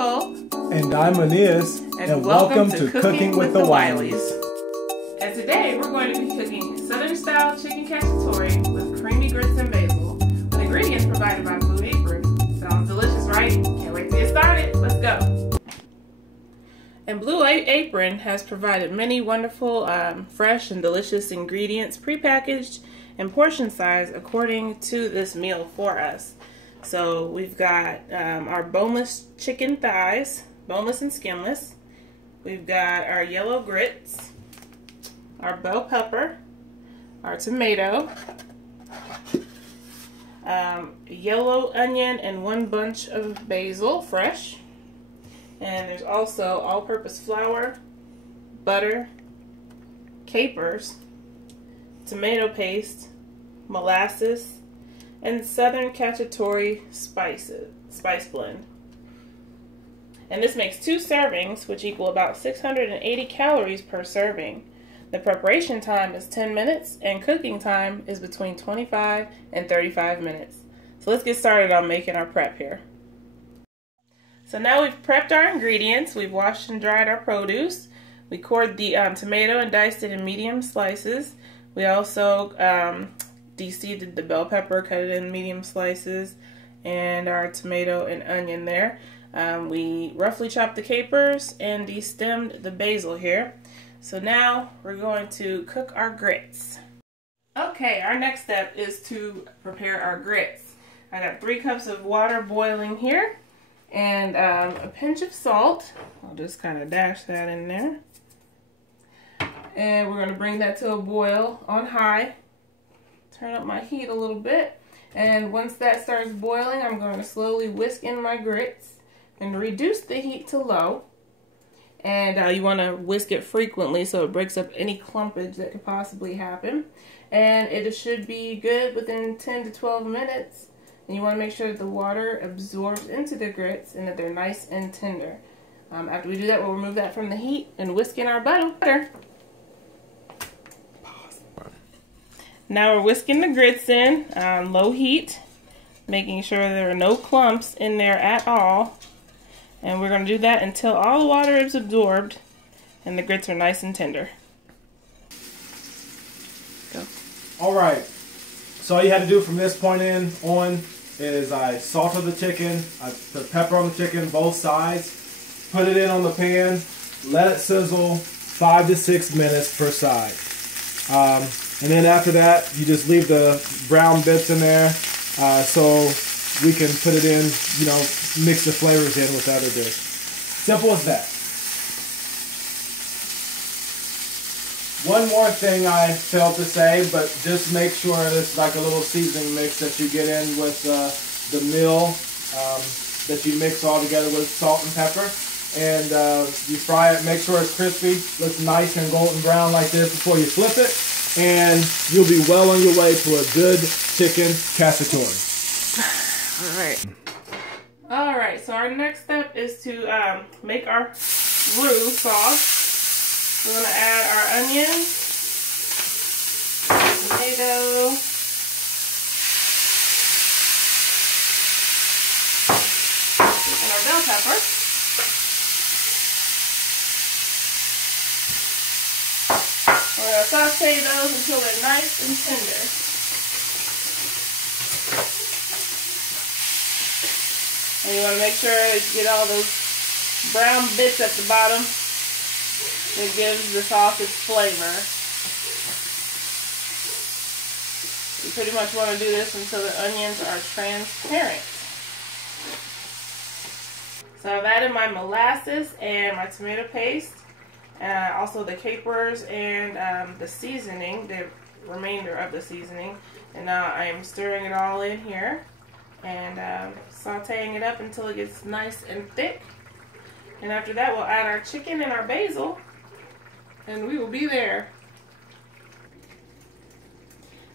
Nicole. And I'm Aeneas. And welcome to Cooking with the Wileys. And today we're going to be cooking Southern style chicken cacciatore with creamy grits and basil, with ingredients provided by Blue Apron. Sounds delicious, right? Can't wait to get started. Let's go. And Blue Apron has provided many wonderful, fresh and delicious ingredients, prepackaged and portion size according to this meal for us. So we've got our boneless chicken thighs, boneless and skinless. We've got our yellow grits, our bell pepper, our tomato, yellow onion, and one bunch of basil, fresh. And there's also all-purpose flour, butter, capers, tomato paste, molasses, and Southern Cacciatore spice blend. And this makes 2 servings, which equal about 680 calories per serving. The preparation time is 10 minutes, and cooking time is between 25 and 35 minutes. So let's get started on making our prep here. So now we've prepped our ingredients. We've washed and dried our produce. We cored the tomato and diced it in medium slices. We also de-seeded the bell pepper, cut it in medium slices, and our tomato and onion there. We roughly chopped the capers and de-stemmed the basil here. So now we're going to cook our grits. Okay, our next step is to prepare our grits. I got 3 cups of water boiling here and a pinch of salt. I'll just kind of dash that in there. And we're going to bring that to a boil on high. Turn up my heat a little bit, and once that starts boiling, I'm going to slowly whisk in my grits and reduce the heat to low. And you want to whisk it frequently so it breaks up any clumpage that could possibly happen. And it should be good within 10 to 12 minutes. And you want to make sure that the water absorbs into the grits and that they're nice and tender. After we do that, we'll remove that from the heat and whisk in our butter. Now we're whisking the grits in on low heat, making sure there are no clumps in there at all. And we're going to do that until all the water is absorbed and the grits are nice and tender. Go. Alright, so all you had to do from this point on is I salted the chicken, I put pepper on the chicken, both sides, put it in on the pan, let it sizzle 5 to 6 minutes per side. And then after that, you just leave the brown bits in there so we can put it in, mix the flavors in with the other dish. Simple as that. One more thing I failed to say, but just make sure it's like a little seasoning mix that you get in with the meal that you mix all together with salt and pepper. And you fry it, make sure it's crispy, looks nice and golden brown like this before you flip it. And you'll be well on your way to a good chicken cacciatore. Alright, so our next step is to make our roux sauce. We're going to add our onions, tomato, and our bell pepper. We're going to saute those until they're nice and tender. And you want to make sure that you get all those brown bits at the bottom that gives the sauce its flavor. You pretty much want to do this until the onions are transparent. So I've added my molasses and my tomato paste. Also the capers and the seasoning, the remainder of the seasoning. And now I am stirring it all in here and sauteing it up until it gets nice and thick. And after that we'll add our chicken and our basil and we will be there.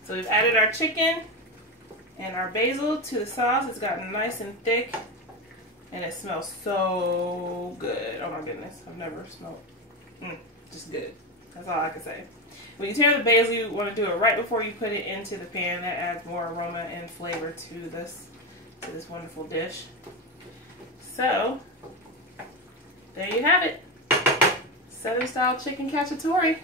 So we've added our chicken and our basil to the sauce. It's gotten nice and thick and it smells so good. Oh my goodness, I've never smelled just good. That's all I can say. When you tear the basil, you want to do it right before you put it into the pan. That adds more aroma and flavor to this wonderful dish. So There you have it. Southern style chicken cacciatore.